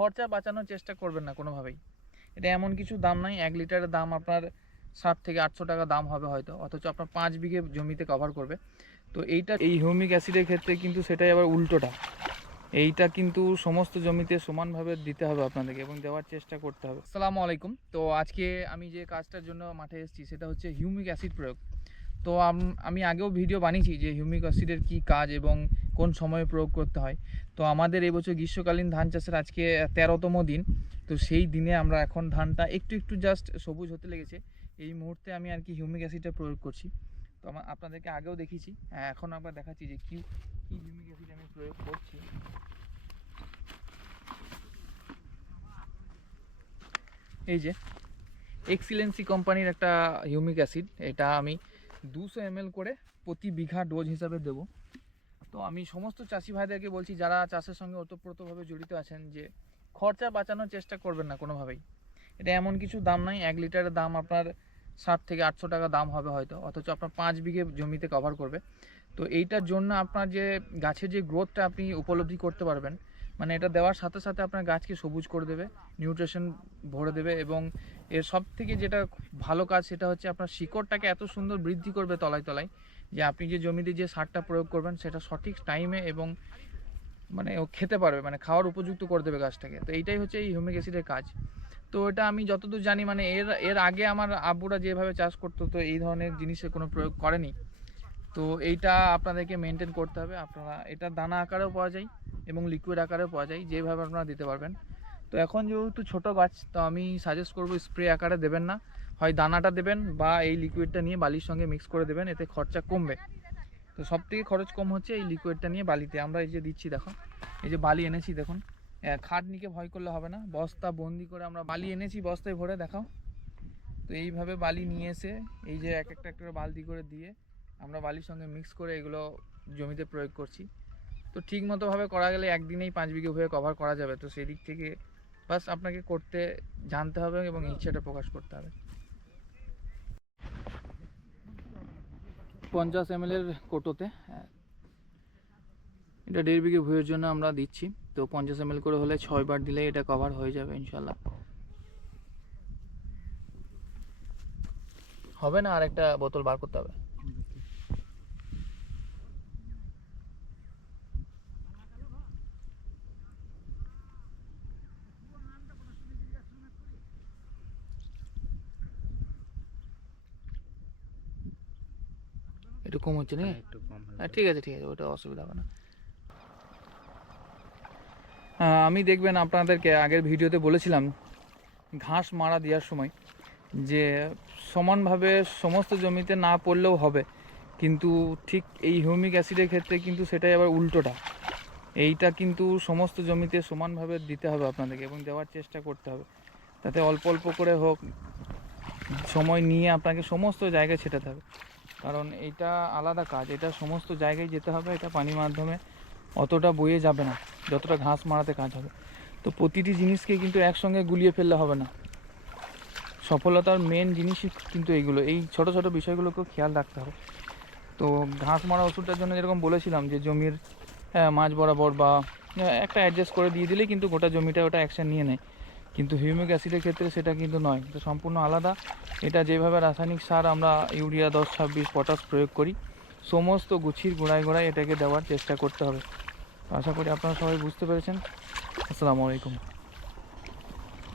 খরচা বাঁচানোর চেষ্টা করবেন না কোনোভাবেই। এটা এমন কিছু দাম নাই, 1 লিটারের দাম আপনার 700 থেকে 800 টাকা দাম হবে হয়তো, অথচ আপনার 5 বিঘে জমিতে কভার করবে। তো এই হিউমিক অ্যাসিডের ক্ষেত্রে কিন্তু সেটাই আবার উল্টোটা। এইটা কিন্তু সমস্ত জমিতে সমানভাবে দিতে হবে আপনাদেরকে এবং দেওয়ার চেষ্টা করতে হবে। আসসালামু আলাইকুম। তো আজকে আমি যে কাজটার জন্য মাঠে এসেছি সেটা হচ্ছে হিউমিক অ্যাসিড প্রয়োগ। তো আমি আগেও ভিডিও বানিয়েছি যে হিউমিক অ্যাসিডের কী কাজ এবং কোন সময়ে প্রয়োগ করতে হয়। তো আমাদের এবছর গ্রীষ্মকালীন ধান চাষের আজকে 13তম দিন। তো সেই দিনে আমরা এখন ধানটা একটু জাস্ট সবুজ হতে লেগেছে, এই মুহূর্তে আমি আর কি হিউমিক অ্যাসিডটা প্রয়োগ করছি। তো আপনাদেরকে আগেও দেখিয়েছি, এখন আবার দেখাচ্ছি যে কী হিউমিক অ্যাসিড আমি প্রয়োগ করছি। এই যে এক্সিলেন্সি কোম্পানির একটা হিউমিক অ্যাসিড, এটা আমি 200 ml করে প্রতি বিঘা ডোজ হিসাবে দেব। তো আমি সমস্ত চাষি ভাইদেরকে বলছি যারা চাষের সঙ্গে ওতপ্রোতভাবে জড়িত আছেন যে খরচা বাঁচানোর চেষ্টা করবেন না কোনোভাবেই। এটা এমন কিছু দাম নাই, 1 লিটারের দাম আপনার 700 থেকে 800 টাকা দাম হবে হয়তো, অথচ আপনার 5 বিঘে জমিতে কভার করবে। তো এইটার জন্য আপনার যে গাছের যে গ্রোথটা আপনি উপলব্ধি করতে পারবেন, মানে এটা দেওয়ার সাথে সাথে আপনার গাছকে সবুজ করে দেবে, নিউট্রিশন ভরে দেবে এবং এর সব থেকে যেটা ভালো কাজ সেটা হচ্ছে আপনার শিকড়টাকে এত সুন্দর বৃদ্ধি করবে তলায় তলায়, যে আপনি যে জমিতে যে সারটা প্রয়োগ করবেন সেটা সঠিক টাইমে এবং মানে ও খেতে পারবে, মানে খাওয়ার উপযুক্ত করে দেবে গাছটাকে। তো এইটাই হচ্ছে এই হিউমিক অ্যাসিডের কাজ। তো এটা আমি যতদূর জানি, মানে এর আগে আমার আব্বুরা যেভাবে চাষ করতো তো এই ধরনের জিনিসের কোনো প্রয়োগ করেনি। তো এইটা আপনাদেরকে মেনটেন করতে হবে। আপনারা এটা দানা আকারেও পাওয়া যায় এবং লিকুইড আকারেও পাওয়া যায়, যেভাবে আপনারা দিতে পারবেন। তো এখন যেহেতু ছোটো গাছ, তো আমি সাজেস্ট করব স্প্রে আকারে দেবেন না, হয় দানাটা দেবেন বা এই লিকুইডটা নিয়ে বালির সঙ্গে মিক্স করে দেবেন, এতে খরচা কমবে। তো সব থেকে খরচ কম হচ্ছে এই লিকুইডটা নিয়ে বালিতে। আমরা এই যে দিচ্ছি দেখো, এই যে বালি এনেছি দেখুন, খাটনিকে ভয় করলে হবে না, বস্তা বন্দি করে আমরা বালি এনেছি বস্তায় ভরে, দেখাও। তো এইভাবে বালি নিয়ে এসে এই যে এক একটা করে বালতি করে দিয়ে আমরা বালির সঙ্গে মিক্স করে এগুলো জমিতে প্রয়োগ করছি। তো ঠিক মতোভাবে করা গেলে একদিনেই 5 বিঘে হয়ে কভার করা যাবে। তো সেই দিক থেকে বাস আপনাকে করতে জানতে হবে এবং ইচ্ছাটা প্রকাশ করতে হবে। 50 ml এর কোটোতে, এটা 1.5 বিঘে ভুঁইয়ের জন্য আমরা দিচ্ছি। তো 50 ml করে হলে 6 বার দিলে এটা কভার হয়ে যাবে ইনশাল্লাহ। হবে না, আর একটা বোতল বার করতে হবে। একটু কম হচ্ছে না? ঠিক আছে ওটা অসুবিধা হবে না। আমি দেখবেন আপনাদেরকে আগের ভিডিওতে বলেছিলাম ঘাস মারা দেওয়ার সময় যে সমানভাবে সমস্ত জমিতে না পড়লেও হবে, কিন্তু ঠিক এই হিউমিক অ্যাসিডের ক্ষেত্রে কিন্তু সেটাই আবার উল্টোটা। এইটা কিন্তু সমস্ত জমিতে সমানভাবে দিতে হবে আপনাদেরকে এবং দেওয়ার চেষ্টা করতে হবে, তাতে অল্প অল্প করে হোক সময় নিয়ে আপনাকে সমস্ত জায়গায় ছেটাতে হবে, কারণ এইটা আলাদা কাজ, এটা সমস্ত জায়গায় যেতে হবে। এটা পানির মাধ্যমে অতটা বয়ে যাবে না যতটা ঘাস মারাতে কাজ হবে। তো প্রতিটি জিনিসকে কিন্তু একসঙ্গে গুলিয়ে ফেললে হবে না। সফলতার মেন জিনিসই কিন্তু এইগুলো, এই ছোট ছোট বিষয়গুলোকেও খেয়াল রাখতে হবে। তো ঘাস মারা ওষুধটার জন্য যেরকম বলেছিলাম যে জমির মাঝ বরাবর বা একটা অ্যাডজাস্ট করে দিয়ে দিলেই কিন্তু গোটা জমিটা ওটা অ্যাকশন নিয়ে নেয়, কিন্তু হিউমিক অ্যাসিডের ক্ষেত্রে সেটা কিন্তু নয়, এটা সম্পূর্ণ আলাদা। এটা যেভাবে রাসায়নিক সার আমরা ইউরিয়া 10-26 পটাশ প্রয়োগ করি, সমস্ত গুছির গোড়ায় গোড়ায় এটাকে দেওয়ার চেষ্টা করতে হবে। আশা করি আপনারা সবাই বুঝতে পেরেছেন। আসসালামু আলাইকুম।